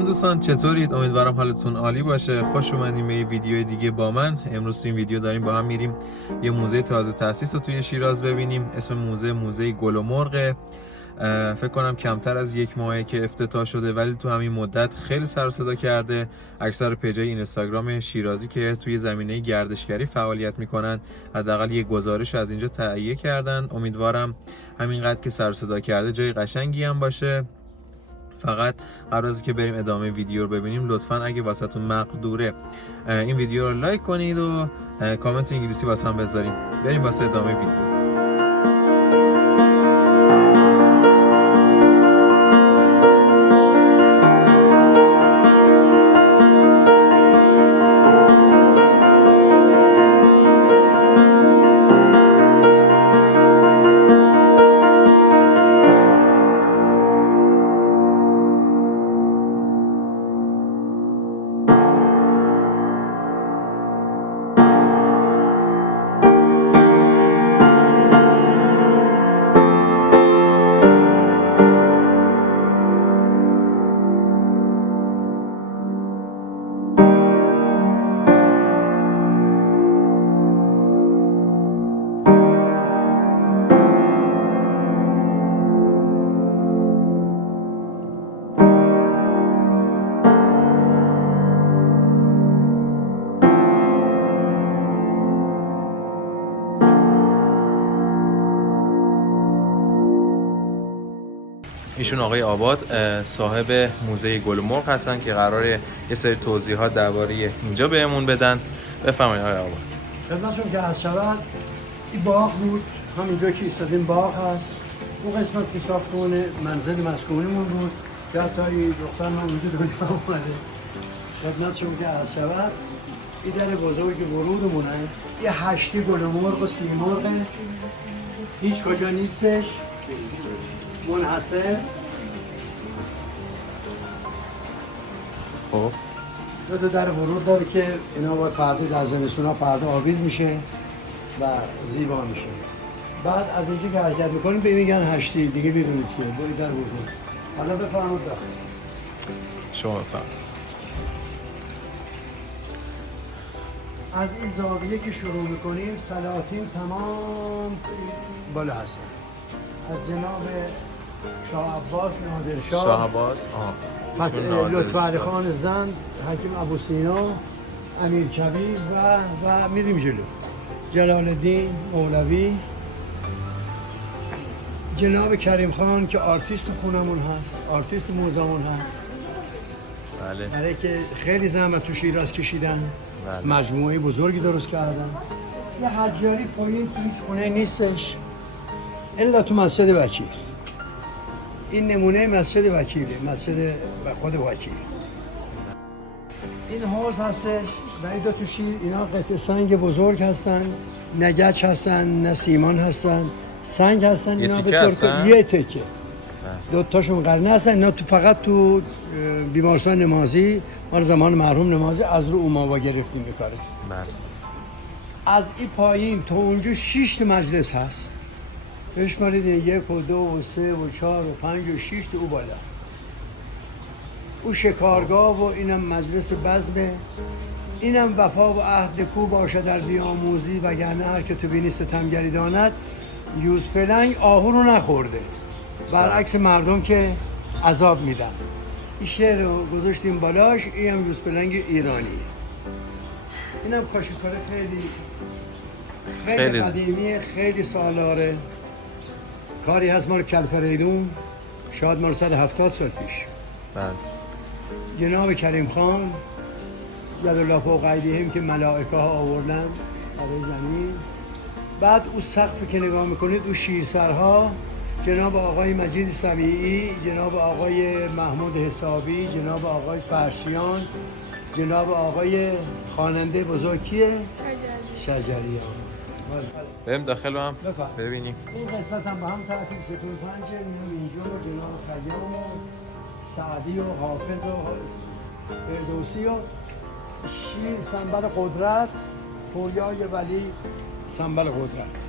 سلام دوستان، چطورید؟ امیدوارم حالتون عالی باشه. خوش اومدیم به یه ویدیو دیگه با من. امروز تو این ویدیو داریم با هم میریم یه موزه تازه تأسیس رو توی شیراز ببینیم. اسم موزه گل و مرغ. فکر کنم کمتر از یک ماهه که افتتاح شده، ولی تو همین مدت خیلی سر و صدا کرده. اکثر پیجای اینستاگرام شیرازی که توی زمینه گردشگری فعالیت میکنن حداقل یه گزارش از اینجا تهیه کردن. امیدوارم همینقدر که سر و صدا کرده جای قشنگی هم باشه. فقط قبل از اینکه بریم ادامه ویدیو رو ببینیم، لطفاً اگه واسهتون مقدوره این ویدیو رو لایک کنید و کامنت انگلیسی واسه هم بذارین. بریم واسه ادامه ویدیو. ایشون آقای آباد صاحب موزه گل و مرغ هستن که قراره یه سری توضیحات درباره اینجا بهمون بدن. بفرمایید آقای آباد. خدمتتون که عرض شود، این باغ بود، همینجا که ایستادیم باغ هست. اون قسمت که ساختمون منزل مسکونیمون بود که حتی دختر من اونجا دنیا اومده. خدمتتون که عرض شود، این در بزرگ ورودمونه. یه هشتی گل و مرغ و سی مرغه، هیچ کجا نیستش، منحصر. خب دو در ورود داره که اینا باید پرده در زمستونا پرده آویز میشه و زیبا میشه. بعد از اینجا که حرکت میکنیم به میگن هشتی دیگه بیرونید که برید در ورود. حالا بفرمایید داخل. شما بفرمایید. از این زاویه که شروع میکنیم سلاطین تمام بالا هستن. از جناب شاه عباس نادرشاه، شاه عباس، لطفی علی خان زند، حکیم ابو سینا، امیر کبیر و میریم جلو. جلال الدین مولوی، جناب کریم خان که آرتیست خونمون هست، آرتیست موزمون هست. بله. برای که خیلی زحمت تو شیراز کشیدن. بله. مجموعه بزرگی درست کردن. یه حجاری پایین تو هیچ خونه نیستش الا تو مسجد وکیل. این نمونه مسجد وکیله، مسجد خود وکیل. این حوض هستش و این دو تا شیر، اینا قطعه سنگ بزرگ هستن، نگچ هستن، نسیمان هستن، سنگ هستن. یه اینا تیکه به هستن؟ یه تکه. دو تاشون قرنه هستن. اینا فقط تو بیمارستان نمازی مال زمان مرحوم نمازی از رو اوماوا گرفتیم به کاره. بله. از این پایین تا اونجا 6 تا مجلس هست. بشمارید 1 و 2 و 3 و 4 و 5 و 6 تا او بالا. او شکارگاه و اینم مجلس بزمه. اینم وفا و عهد کو باشه در بیاموزی وگرنه هر که تو بینی ستمگری داند. یوز پلنگ آهو رو نخورده، برعکس مردم که عذاب میدن. این شعر رو گذاشتیم بالاش. این هم یوز پلنگ ایرانیه. اینم کاشیکاره خیلی قدیمیه، خیلی سالاره. کاری هست مال کلفریدون، شاید مال 170 سال پیش. بله. جناب کریم خان یدالله فوق ایدیهم که ملائکه ها آوردن برای زمین. بعد اون سقف که نگاه میکنید اون شیرسرها، جناب آقای مجید سمیعی، جناب آقای محمود حسابی، جناب آقای فرشیان، جناب آقای خواننده بزرگ کیه؟ شجریان. بریم داخل هم ببینیم. این قسمت هم با هم ترتیب ستون پنجه. اینجا جناب خیام و سعدی و حافظ و فردوسی و شیر سنبل قدرت، پویای ولی سنبل قدرت.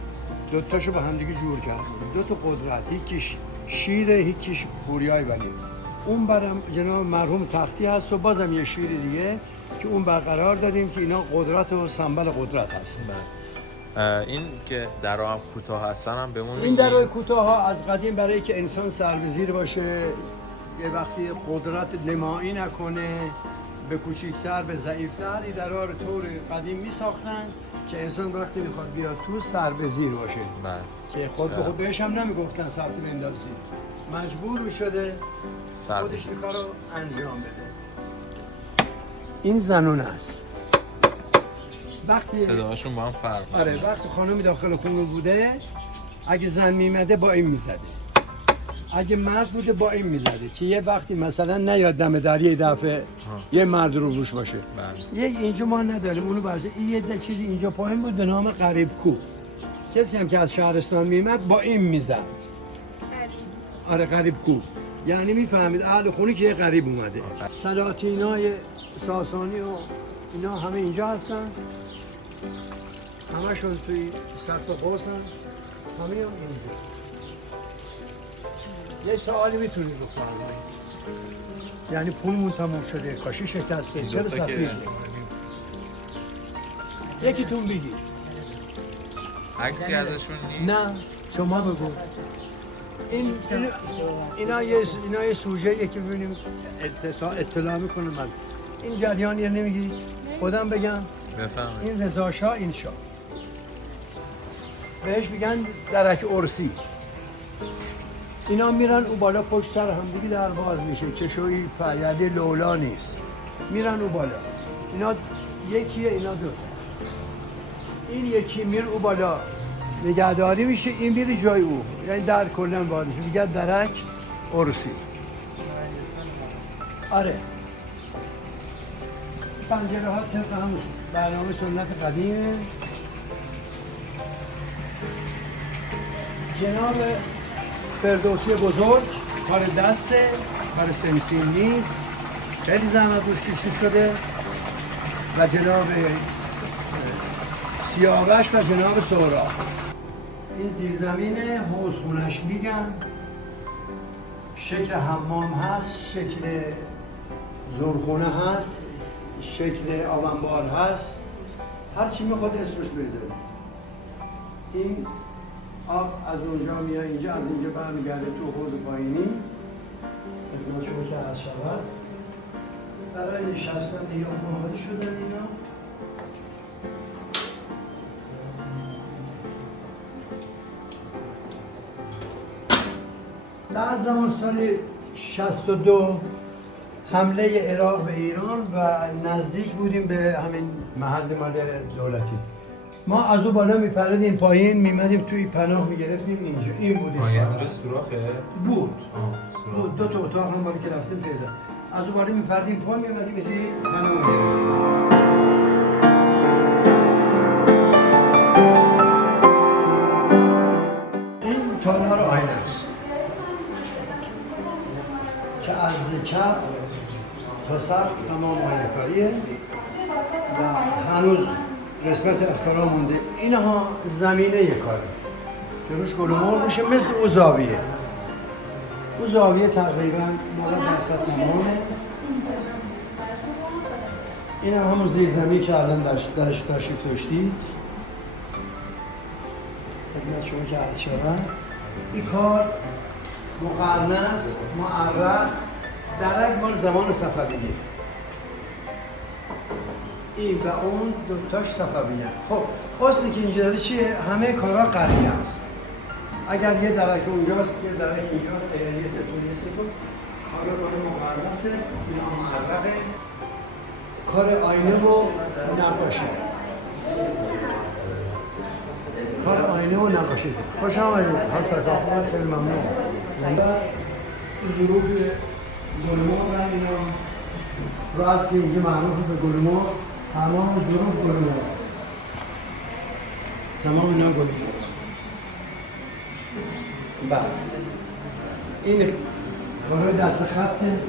دوتاشو با هم دیگه جور کردیم. دو تا قدرت، یکیش شیره، یکیش پوریای ولی. اون برم جناب مرحوم تختی هست و بازم یه شیر دیگه که اون برقرار داریم که اینا قدرت و سنبل قدرت هست. این که درها هم کوتاه هستن هم بهمون این درهای کوتاه ها از قدیم برای که انسان سر به زیر باشه، یه وقتی قدرت نمایی نکنه، به کوچیکتر به ضعیفتر، این درها رو طور قدیم می ساختن که انسان وقتی میخواد بیاد تو سر به زیر باشه. که خود به خود بهش هم نمیگفتن سبت بندازی، مجبور میشده خودش این کار رو انجام بده. این زنون است. وقتی صداهاشون با هم فرق داره. آره، وقتی خانمی داخل خونه بوده اگه زن میمده با این میزده، اگه مرد بوده با این میزده که یه وقتی مثلا نیاد دم در یه دفعه یه مرد رو روش باشه. یه اینجا ما نداریم اونو برده. این یه چیزی اینجا پایین بود به نام قریب کو. کسی هم که از شهرستان میمد با این میزد. آره قریب کو، یعنی میفهمید اهل خونه که یه غریب اومده. سلاطینای ساسانی و اینا همه اینجا هستن، همشون توی سقف قوس هستن، همه هم اینجا. یه سوالی میتونید بفرمایید، یعنی پولمون تموم شده، کاشی شکسته، چرا سفید؟ یکیتون بگید. عکسی ازشون نیست؟ نه، شما بگو. اینا یه سوژه‌ایه که ببینیم اطلاع میکنه. من این جریانی نمیگی؟ خودم بگم. بفهمید. این رضا شاه، این شاه بهش میگن درک عرسی. اینا میرن او بالا پشت سر همدیگه در باز میشه، چشوی فریاده لولا نیست، میرن او بالا. اینا یکیه، اینا دو. این یکی میره او بالا نگهداری میشه، این میره جای او، یعنی در کلن باز میشه، میگه درک عرسی. آره، پنجره ها طبق همون برنامه سنت قدیمه. جناب فردوسی بزرگ کار دسته، کار سمسیم نیست، خیلی زحمت روش کشته شده. و جناب سیاوش و جناب سهراب. این زیرزمینه، حوض خونش میگن، شکل حمام هست، شکل زورخونه هست، شکل آبنبار هست، هر چی میخواد اسمش بذارید. این آب از اونجا میاد اینجا، از اینجا برمیگرده تو حوض پایینی. خدمت شما که عرض شود برای نشستن دیگه آماده شدن اینا. در زمان سال 62 حمله عراق به ایران و نزدیک بودیم به همین محل مال دولتی. ما از اون بالا میپردیم پایین، میمدیم توی پناه میگرفتیم اینجا. این بودش اینجا سوراخه؟ بود. بود، دو تا اتاق هم بالا که رفتیم پیدا. از اون بالا میپردیم پایین، میمدیم مثل پناه میگرفتیم. این تالار آینه است که از چپ تا سقف تمام آینه کاریه و هنوز قسمت از کارا مونده. اینها زمینه یک کاره که روش گل و مرغ میشه، مثل او زاویه. او زاویه تقریبا 90% تمامه. این هم همون زیرزمینی که الان درش تشریف داشتید. خدمت شما که عرض شود این کار مقرنس، معرق، درک مال زمان صفویه. این و اون دوتاش صفویه. خب حسنی که اینجا داره چیه؟ همه کارها قریه است. اگر یه درک اونجاست، یه درک اینجاست، یه ستون کارا مال مقرنسه، این معرقه. کار آینه و نقاشی. کار آینه و نقاشی. خوش آمدید. حال خیلی ممنون. ظروف گلمرغ هم اینا راست که اینجا معروف به گلمرغ، تمام ظروف گلمرغ، تمام اینا گلمرغ. بعد این کارهای دست خطه،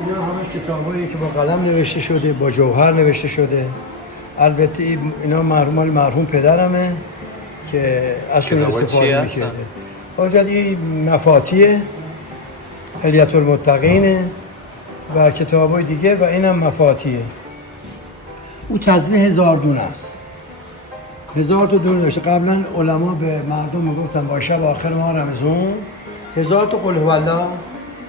اینا همش کتابایی که با قلم نوشته شده، با جوهر نوشته شده. البته اینا مرحوم پدرمه که ازشون استفاده می‌کرده. این مفاتیحه، حلیة المتقینه و کتابای دیگه و اینم مفاتیحه. او تسبیح 1000 دونه است. 1000 تا دونه داشته. قبلا علما به مردم میگفتن با شب آخر ما رمضان 1000 تا قل هوالله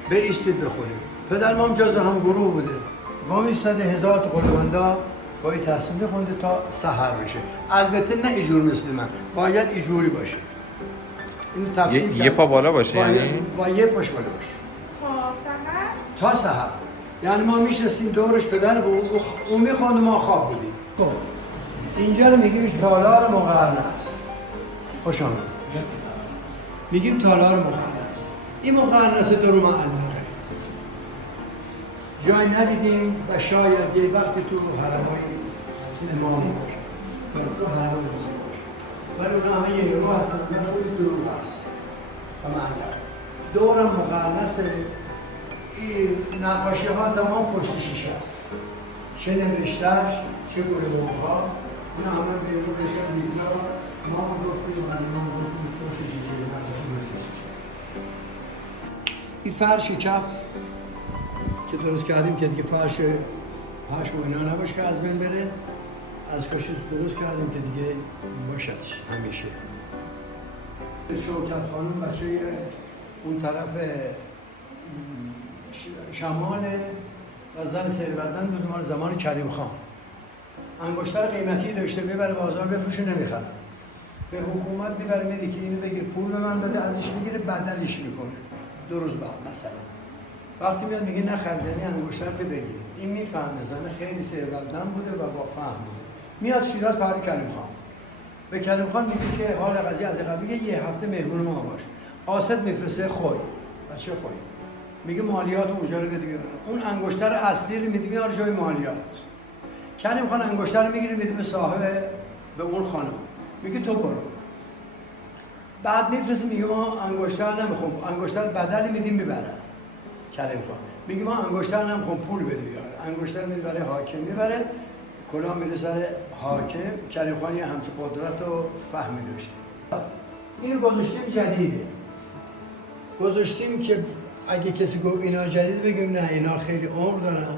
به ایستید بخورید. پدر ما هم جز هم گروه بوده. ما میستاده 1000 تا قل هوالله با این تسبیح بخونده تا سحر بشه. البته نه اینجور مثل من، باید اینجوری باشه. این تفسیر یه پا بالا باشه باید یعنی؟ با یه پاش بالا باشه تا سحر. یعنی ما میشستیم دورش پدر اون میخواند ما خواب بودیم. خب اینجا رو میگیم تالار مقرنس. خوش آمد. میگیم تالار مقرنس. این مقرنس درو معلقه. جای ندیدیم و شاید یه وقتی تو حرمای امامی باشه. تو حرمای امامی باشه. ولی اونا همه یه رو هستن و خود درو هست. و معلقه. دورم مقرنسه. این نقاشی ها تمام پشت شیشه است. چه نوشتهش، چه گلبان‌ها، اون همه بیرون بشن میگذار ما گفتیم ما گفتیم پشت شیشه نقاشی پشت شیشه. این فرش کف که درست کردیم که دیگه فرش پشم و اینا نباشه که از بین بره، از کاش درست کردیم که دیگه باشدش همیشه. شوکت خانم بچه اون طرف شمال و زن ثروتمند بود مال زمان کریم خان. انگشتر قیمتی داشته ببره بازار بفروشه نمیخره. به حکومت میبره میگه که اینو بگیر پول به من بده ازش میگیره بدلش میکنه. 2 روز بعد مثلا وقتی میاد میگه نخریدنی انگشتر تو بگیر. این میفهمه زن خیلی ثروتمند بوده و با فهم بوده. میاد شیراز پاری کریم خان. به کریم خان میگه که حال قضیه از قبیل یه هفته مهمون ما باش. قاصد میفرسته خوی. بچه خوی. میگه مالیات اونجا رو بده بیارن. اون انگشتر اصلی رو میده میاره جای مالیات. کریم خان انگشتر رو میگیره میده به صاحب به اون خانم. میگه تو برو. بعد میفرسته میگه ما انگشتر نمیخوام. انگشتر بدلی میدیم میبرن. کریم خان میگه ما انگشتر نمیخوام پول بده بیاره. انگشتر میبره حاکم میبره. کلاه میره سر حاکم. کریم خان یه همچین قدرت و فهمی داشته. اینو گذاشتیم جدیده. گذاشتیم که اگه کسی گفت اینا جدید بگیم نه اینا خیلی عمر دارن.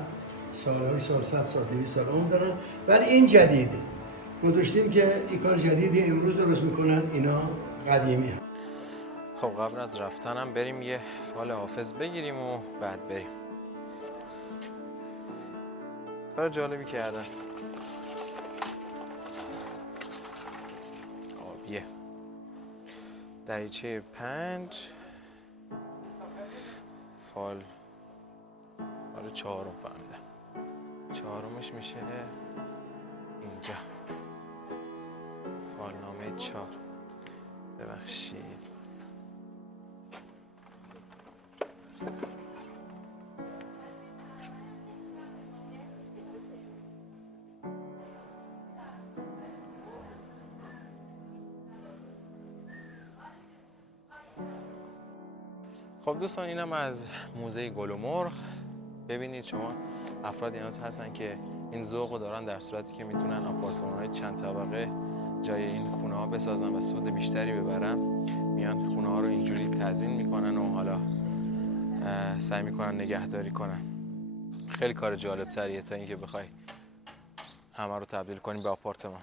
سال 100 سال 200 سال عمر دارن ولی این جدیده. گذاشتیم که این کار جدیدی امروز درست میکنن اینا قدیمی هم. خب قبل از رفتنم بریم یه فال حافظ بگیریم و بعد بریم. کار جالبی کردن. خب دریچه 5 فال 4 فهمیدم. 4مش میشه اینجا فالنامه 4. ببخشید خب دوستان اینم از موزه گل و مرغ. ببینید شما افرادی هستن که این ذوق رو دارن در صورتی که میتونن آپارتمان‌های چند طبقه جای این خونه ها بسازن و سود بیشتری ببرن، میان خونه ها رو اینجوری تزیین میکنن و حالا سعی میکنن نگهداری کنن. خیلی کار جالب تریه تا اینکه بخوای همه رو تبدیل کنیم به آپارتمان.